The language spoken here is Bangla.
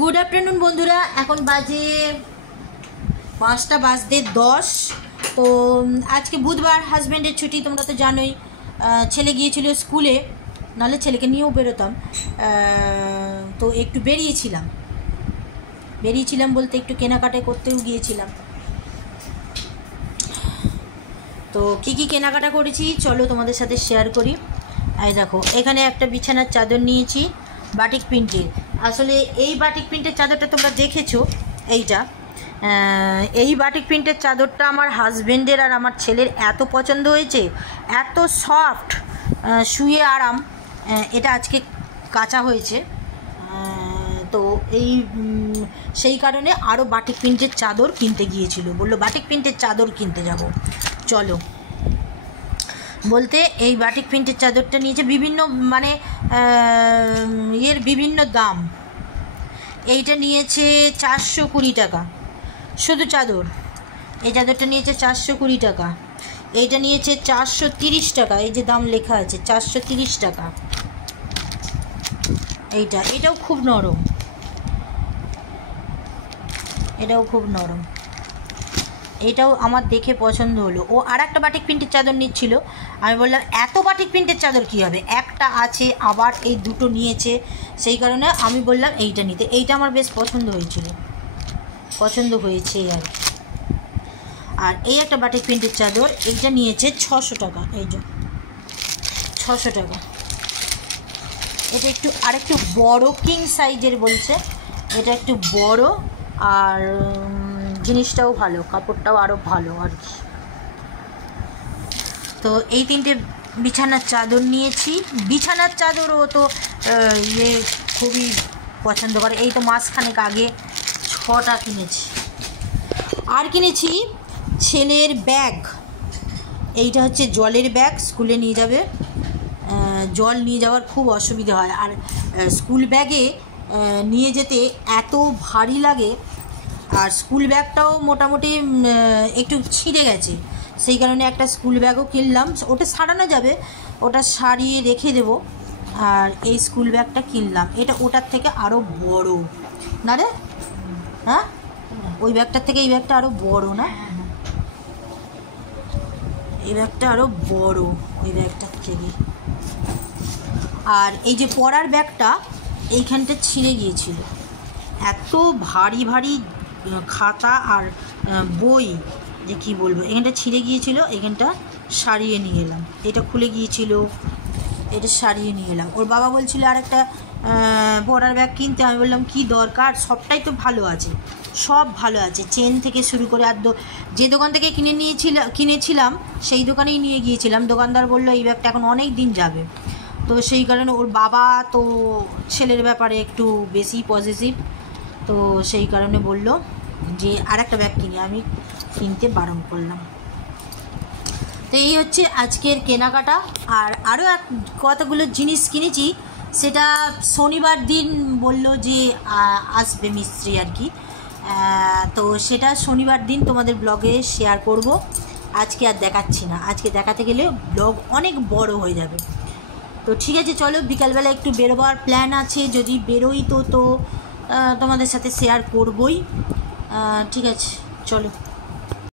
গুড আফটারনুন বন্ধুরা, এখন বাজে 5টা বাজতে 10। তো আজকে বুধবার, হাজব্যান্ডের ছুটি, তোমরা তো জানোই। ছেলে গিয়েছিল স্কুলে, নাহলে ছেলেকে নিয়েও বেরোতাম। তো একটু বেরিয়েছিলাম বলতে একটু কেনাকাটা করতেও গিয়েছিলাম। তো কী কেনাকাটা করেছি চলো তোমাদের সাথে শেয়ার করি। এই দেখো, এখানে একটা বিছানার চাদর নিয়েছি বাটিক প্রিন্টের। আসলে এই বাটিক প্রিন্টের চাদরটা তোমরা দেখেছো, এই বাটিক প্রিন্টের চাদরটা আমার হাজব্যান্ডের আর আমার ছেলের এত পছন্দ হয়েছে, এত সফট, শুয়ে আরাম। এটা আজকে কাচা হয়েছে, তো সেই কারণে আরও বাটিক প্রিন্টের চাদর কিনতে গিয়েছিল। বললো বাটিক প্রিন্টের চাদর কিনতে যাব, চলো বলতে এই বাটিক প্রিন্টের চাদরটা নিয়েছে বিভিন্ন, মানে এর বিভিন্ন দাম। এইটা নিয়েছে 420 টাকা শুধু চাদর। এই চাদরটা নিয়েছে 420 টাকা। এইটা নিয়েছে 430 টাকা, এই যে দাম লেখা আছে 430 টাকা। এটাও খুব নরম, এটাও আমার দেখে পছন্দ হলো। ও আর একটা বাটিক প্রিন্টের চাদর নিচ্ছিল, আমি বললাম এত বাটিক প্রিন্টের চাদর কী হবে, একটা আছে আবার এই দুটো নিয়েছে, সেই কারণে আমি বললাম এইটা নিতে। এইটা আমার বেশ পছন্দ হয়েছে আর এই একটা বাটিক প্রিন্টের চাদর, এইটা নিয়েছে 600 টাকা। এই যে 600 টাকা। এটা আরেকটু বড়, কিং সাইজের বলছে, এটা একটু বড় আর জিনিসটাও ভালো, কাপড়টাও আরও ভালো আর কি। তো এই 3টে বিছানার চাদর নিয়েছি। বিছানার চাদরও তো খুবই পছন্দ করে। এই তো মাসখানেক আগে 6টা কিনেছি। আর কিনেছি ছেলের ব্যাগ। এইটা হচ্ছে জলের ব্যাগ, স্কুলে নিয়ে যাবে। জল নিয়ে যাওয়ার খুব অসুবিধা হয়, আর স্কুল ব্যাগে নিয়ে যেতে এত ভারী লাগে। আর স্কুল ব্যাগটাও মোটামুটি একটু ছিঁড়ে গেছে, সেই কারণে একটা স্কুল ব্যাগও কিনলাম। ওটা সারানো যাবে, ওটা সারিয়ে রেখে দেব। আর এই স্কুল ব্যাগটা কিনলাম, এটা ওটার থেকে আরও বড় না রে? হ্যাঁ, ওই ব্যাগটার থেকে এই ব্যাগটা আরও বড় না? এই ব্যাগটা আরও বড় ওই ব্যাগটার থেকে। আর এই যে পড়ার ব্যাগটা, এইখানটা ছিঁড়ে গিয়েছিল, এত ভারী ভারী খাতা আর বই যে কী বলবো, এখানটা ছিঁড়ে গিয়েছিল, এখানটা সারিয়ে নিয়ে এলাম। এটা খুলে গিয়েছিল, এটা সারিয়ে নিয়ে এলাম। ওর বাবা বলছিল আর একটা পড়ার ব্যাগ কিনতে। আমি বললাম কি দরকার, সবটাই তো ভালো আছে, সব ভালো আছে, চেন থেকে শুরু করে। আর যে দোকান থেকে কিনেছিলাম সেই দোকানেই নিয়ে গিয়েছিলাম। দোকানদার বললো এই ব্যাগটা এখন অনেক দিন যাবে। তো সেই কারণে ওর বাবা তো ছেলের ব্যাপারে একটু বেশি পজিটিভ, তো সেই কারণে বলল যে আর একটা ব্যাগ কিনি। আমি কিনতে বারণ করলাম। তো এই হচ্ছে আজকের কেনাকাটা। আর আরও কতগুলো জিনিস কিনেছি, সেটা শনিবার দিন বলল যে আসবে মিস্ত্রি আর কি। তো সেটা শনিবার দিন তোমাদের ব্লগে শেয়ার করব। আজকে আর দেখাচ্ছি না, আজকে দেখাতে গেলে ব্লগ অনেক বড় হয়ে যাবে। তো ঠিক আছে, চলো বিকালবেলা একটু বেরোবার প্ল্যান আছে, যদি বেরোই তো তোমাদের সাথে শেয়ার করবই। ঠিক আছে, চলো।